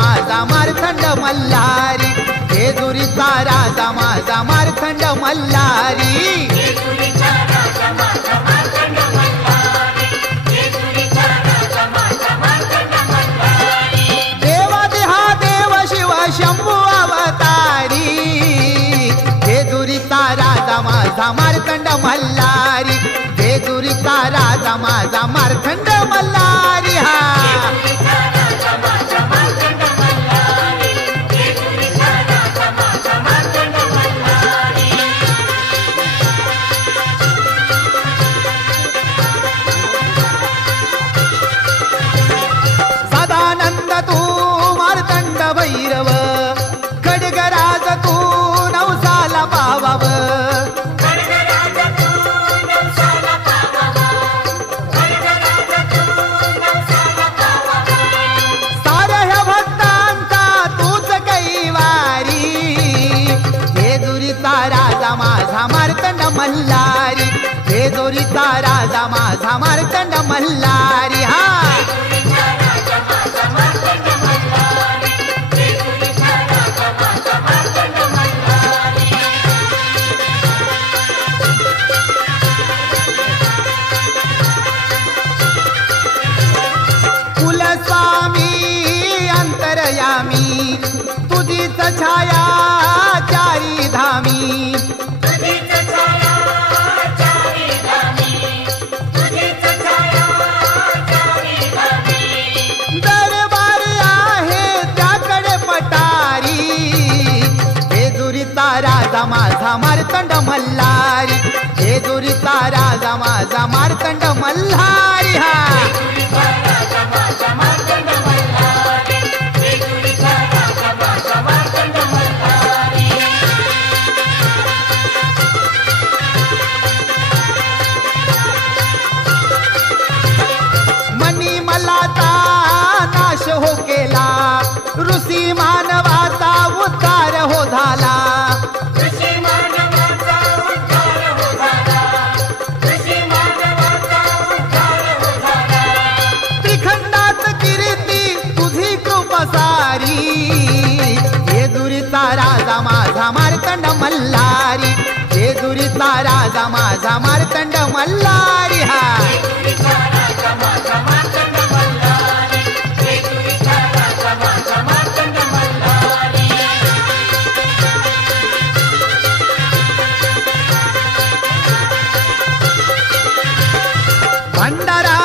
माझा मार्तंड मल्हारी, जेजुरीचा राजा माझा मार्तंड मल्हारी, जेजुरीचा राजा माझा मार्तंड मल्हारी, जेजुरीचा राजा माझा मार्तंड मल्हारी. देवादिहा देव शिव शंभू अवतारी, जेजुरीचा राजा माझा मार्तंड मल्हारी, जेजुरीचा राजा माझा मार्तंड मल्हारी. हा भैरव खडगराज तू नवसाला पावाव, खडगराज तू नवसाला पावाव, खडगराज तू नवसाला पावाव. साऱ्या भक्तांचा तूच कैवारी, जेजुरीचा राजा माझा मार्तंड मल्हारी, जेजुरीचा राजा माझा मार्तंड मल्हारी. हा अंतरयामी तुझीच छाया चारी धामी, तुझीच छाया चारी धामी, तुझीच छाया चारी धामी. दरबार आहे त्याकडे पटारी, जेजुरीचा राजा माझा मार्तंड मल्हारी, जेजुरीचा राजा माझा मार्तंड मल्हारी. हा नाश हो केला ऋषी मानवाचा उद्धार हो झाला, ऋषी मानवाचा उद्धार हो झाला, ऋषी मानवाचा उद्धार हो झाला. त्रिखंडात कीर्ती तुझी कृपा सारी, जेजुरीचा राजा माझा मार्तंड मल्हारी, जेजुरीचा राजा माझा मार्तंड मल्हारी. हा भंडारा